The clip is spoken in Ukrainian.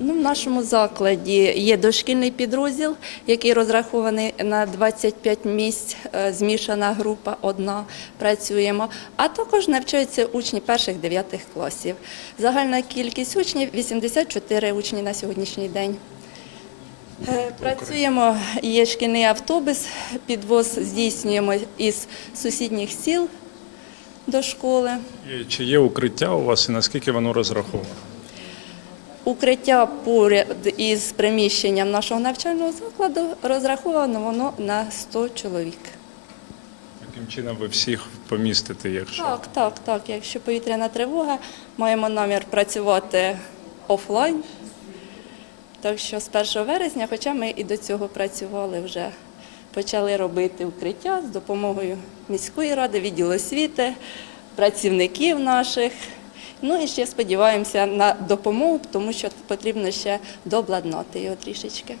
Ну, в нашому закладі є дошкільний підрозділ, який розрахований на 25 місць, е, змішана група одна, працюємо. А також навчаються учні перших-дев'ятих класів. Загальна кількість учнів 84 учні на сьогоднішній день. Е, Працюємо, є шкільний автобус, підвоз здійснюємо із сусідніх сіл до школи. Чи є укриття у вас і наскільки воно розраховано? Укриття поряд із приміщенням нашого навчального закладу розраховано воно на 100 чоловік. Яким чином ви всіх помістите, якщо Так, так, так. Якщо повітряна тривога, маємо намір працювати офлайн. Так що з 1 вересня, хоча ми і до цього працювали вже, почали робити укриття з допомогою міської ради, відділу освіти, працівників наших. Ну і ще сподіваємося на допомогу, тому що потрібно ще дообладнати його трішечки.